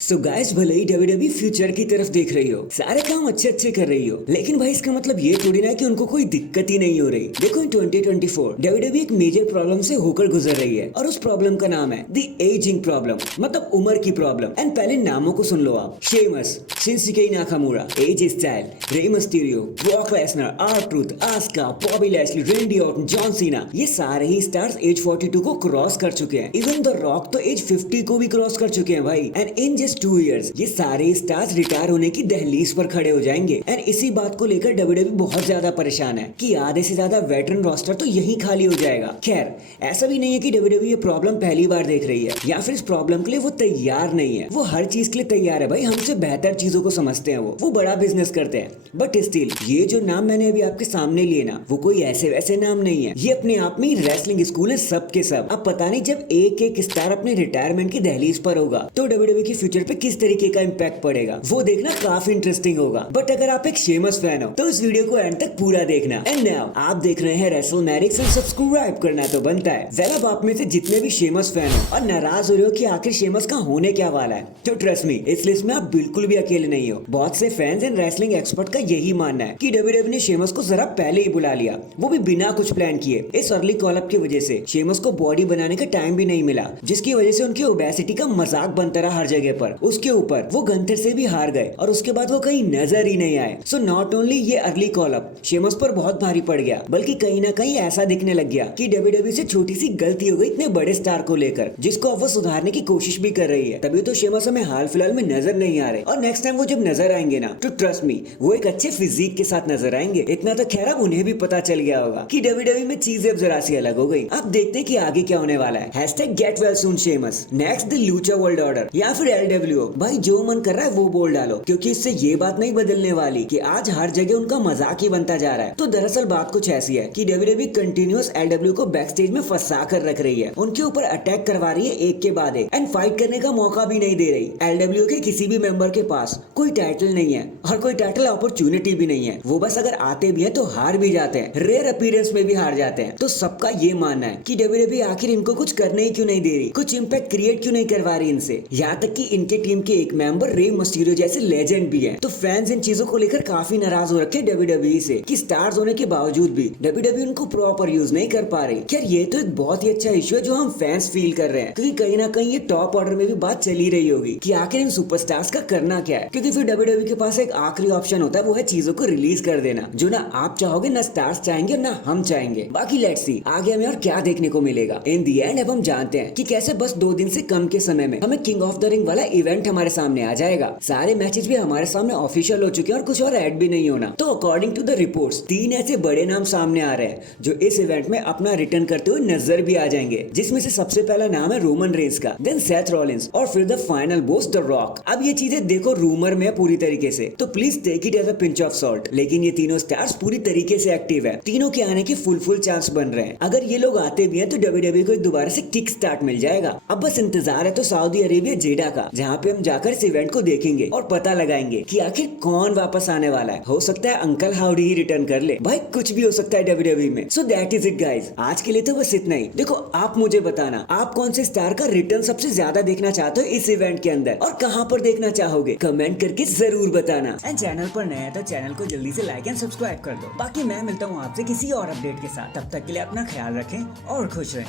So guys, भले ही WWE future की तरफ देख रही हो, सारे काम अच्छे अच्छे कर रही हो, लेकिन भाई इसका मतलब ये थोड़ी ना कि उनको कोई दिक्कत ही नहीं हो रही। देखो इन 2024 डब्ल्यूडब्ल्यूई एक मेजर प्रॉब्लम से होकर गुजर रही है और उस प्रॉब्लम का नाम है द एजिंग प्रॉब्लम, मतलब उम्र की प्रॉब्लम। एंड पहले नामों को सुन लो आप। Sheamus, Shinsuke Nakamura, AJ Styles, Rey Mysterio, Brock Lesnar, R Truth, Asuka, Bobby Lashley, Randy Orton, John Cena, ये सारे ही स्टार्स एज 42 को क्रॉस कर चुके हैं। इवन द रॉक तो एज 50 को भी क्रॉस कर चुके हैं भाई। एंड इन जस्ट 2 इयर्स ये सारे स्टार्स रिटायर होने की दहलीज पर खड़े हो जाएंगे। एंड इसी बात को लेकर डब्ल्यूडब्ल्यूई बहुत ज्यादा परेशान है कि आधे से ज्यादा वेटरन रोस्टर तो यही खाली हो जाएगा। खैर, ऐसा भी नहीं है कि डब्ल्यूडब्ल्यूई ये प्रॉब्लम पहली बार देख रही है या फिर इस प्रॉब्लम के लिए वो तैयार नहीं है। वो हर चीज के लिए तैयार है भाई, हमसे बेहतर चीजों को समझते हैं। वो बड़ा बिजनेस करते हैं। बट स्टिल ये जो नाम मैंने अभी आपके सामने लिए ना, वो कोई ऐसे वैसे नाम नहीं है। ये अपने आप में रेसलिंग स्कूल है, सब के सब। अब पता नहीं जब एक एक स्टार अपने रिटायरमेंट की दहलीज पर होगा तो डब्ल्यूडब्ल्यूई की फ्यूचर पे किस तरीके का इम्पैक्ट पड़ेगा, वो देखना काफी इंटरेस्टिंग होगा। बट अगर आप एक शेमस फैन हो तो इस वीडियो को एंड तक पूरा देखना। एंड नाउ आप देख रहे हैं रेसलमैनिक्स एंड सब्सक्राइब करना तो बनता है। वेल, अब आप में से जितने भी शेमस फैन हो और नाराज हो रहे हो कि आखिर शेमस का होने क्या वाला है, तो ट्रस्ट मी, इस लिस्ट में आप बिल्कुल भी अकेले नहीं हो। बहुत से फैंस एंड रेसलिंग एक्सपर्ट का यही मानना है कि डब्ल्यूडब्ल्यूई ने शेमस को जरा पहले ही बुला लिया, वो भी बिना कुछ प्लान किए। इस अर्ली कॉल-अप की वजह से शेमस को बॉडी बनाने का टाइम भी नहीं मिला, जिसकी वजह से उनकी ओबेसिटी का मजाक बनता रहा हर जगह पर। उसके ऊपर वो गंथर से भी हार गए और उसके बाद वो कहीं नजर ही नहीं आए। सो नॉट ओनली ये अर्ली कॉल-अप शेमस पर बहुत भारी पड़ गया, बल्कि कहीं ना कहीं ऐसा दिखने लग गया कि डब्ल्यूडब्ल्यूई से छोटी सी गलती हो गई इतने बड़े स्टार को लेकर, जिसको अब वो सुधारने की कोशिश भी कर रही है। तभी तो शेमस हमें हाल फिलहाल में नजर नहीं आ रहे, और नेक्स्ट टाइम वो जब नजर आएंगे ना, तो ट्रस्ट मी, वो एक अच्छे फिजिक के साथ नजर आएंगे। इतना तो खैर अब उन्हें भी पता चल गया होगा कि डब्ल्यूडब्ल्यूई में चीजें अब जरा सी अलग हो गई। अब देखते हैं कि आगे क्या होने वाला है। #Get well soon Sheamus, next the Lucha world order या फिर LWO। भाई जो मन कर रहा है वो बोल डालो, क्योंकि इससे ये बात नहीं बदलने वाली कि आज हर जगह उनका मजाक ही बनता जा रहा है। तो दरअसल बात कुछ ऐसी है कि डब्ल्यूडब्ल्यूई कंटिन्यूअस LWO को बैक स्टेज में फंसा कर रख रही है, उनके ऊपर अटैक करवा रही है एक के बाद एक, एंड फाइट करने का मौका भी नहीं दे रही। LWO के किसी भी मेंबर के पास कोई टाइटल नहीं है और कोई टाइटल अपॉर्चुनिटी भी नहीं है। वो बस अगर आते भी है तो हार भी जाते हैं, रेयर अपीयरेंस में भी हार जाते हैं। तो सबका ये मानना है कि डब्ल्यूडब्ल्यूई आखिर इनको कुछ करने ही क्यों नहीं दे रही, कुछ इम्पैक्ट क्रिएट क्यों नहीं करवा रही इनसे। यहाँ तक कि इनके टीम के एक मेंबर रे मिस्टीरियो जैसे लेजेंड भी है। तो फैंस इन चीजों को लेकर काफी नाराज हो रखे डब्ल्यूडब्ल्यूई से कि स्टार्स होने के बावजूद भी डब्ल्यूडब्ल्यूई उनको प्रॉपर यूज नहीं कर पा रही। खैर, ये तो एक बहुत ही अच्छा इश्यू है जो हम फैंस फील कर रहे हैं, क्योंकि कहीं ना कहीं ये टॉप ऑर्डर में भी बात चली रही होगी कि आखिर इन सुपरस्टार्स का करना क्या है। क्योंकि फिर डब्ल्यूडब्ल्यूई के पास एक आखिरी ऑप्शन होता है, वो है चीजों को रिलीज कर देना, जो ना आप चाहोगे, ना स्टार्स चाहेंगे, ना हम चाहेंगे। बाकी लेट्स सी आगे हमें और क्या देखने को मिलेगा। इन दी एंड अब हम जानते हैं कि कैसे बस 2 दिन से कम के समय में हमें किंग ऑफ द रिंग वाला इवेंट हमारे सामने आ जाएगा। सारे मैचेस भी हमारे सामने ऑफिशियल हो चुके हैं और कुछ और ऐड भी नहीं होना। तो अकॉर्डिंग टू द रिपोर्ट्स 3 ऐसे बड़े नाम सामने आ रहे हैं जो इस इवेंट में अपना रिटर्न करते हुए नजर भी आ जाएंगे, जिसमें से सबसे पहला नाम है रोमन रेंस का, देन सेथ रॉलिंस और फिर the final boss the rock. अब ये चीजें देखो रूमर में पूरी तरीके से, तो please take it as a pinch of salt, लेकिन ये तीनों स्टार्स पूरी तरीके से एक्टिव है। तीनों के आने के फुल चांस बन रहे हैं। अगर ये लोग आते भी हैं तो डब्ल्यूडब्ल्यूई को दोबारा से किक स्टार्ट मिल जाएगा। अब बस इंतजार है तो सऊदी अरेबिया जेडा का, जहाँ पे हम जाकर इस इवेंट को देखेंगे और पता लगाएंगे कि आखिर कौन वापस आने वाला है। हो सकता है अंकल हाउडी ही रिटर्न कर ले, भाई कुछ भी हो सकता है डब्ल्यूडब्ल्यूई में। So that is it guys, आज के लिए तो बस इतना ही। देखो, आप मुझे बताना आप कौन से स्टार का रिटर्न सबसे ज्यादा देखना चाहते हो इस इवेंट के अंदर, और कहां पर देखना चाहोगे, कमेंट करके जरूर बताना। एंड चैनल पर नया है तो चैनल को जल्दी से लाइक एंड सब्सक्राइब कर दो। बाकी मैं मिलता हूँ आपसे किसी और अपडेट के साथ, तब तक के लिए अपना ख्याल रखें और खुश रहें।